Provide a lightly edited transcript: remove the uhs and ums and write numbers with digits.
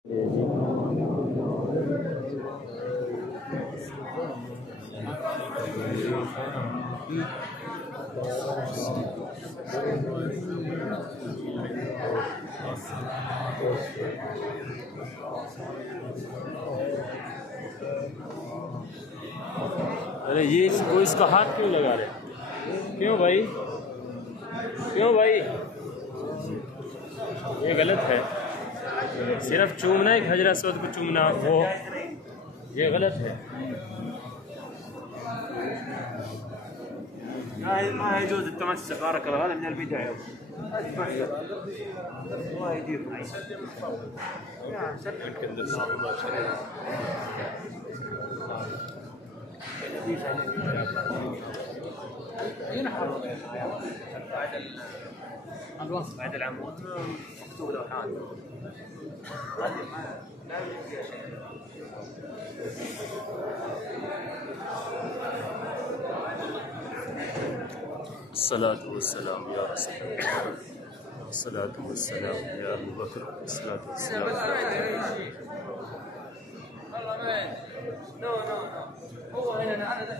अरे ये इसका हाथ क्यों लगा रहे? क्यों भाई? क्यों भाई? ये गलत है। सिर्फ चूमना है, हजरत असवद को चूमना, वो ये गलत है। ما يجوز التمسك بارك الله، هذا من البداية. الله يجيب معي. الوصف بعد العمود مكتوب له حال. الصلاة والسلام يا رسول الله، الصلاة والسلام يا أبو بكر، الصلاة والسلام. والله ما هو هنا أنا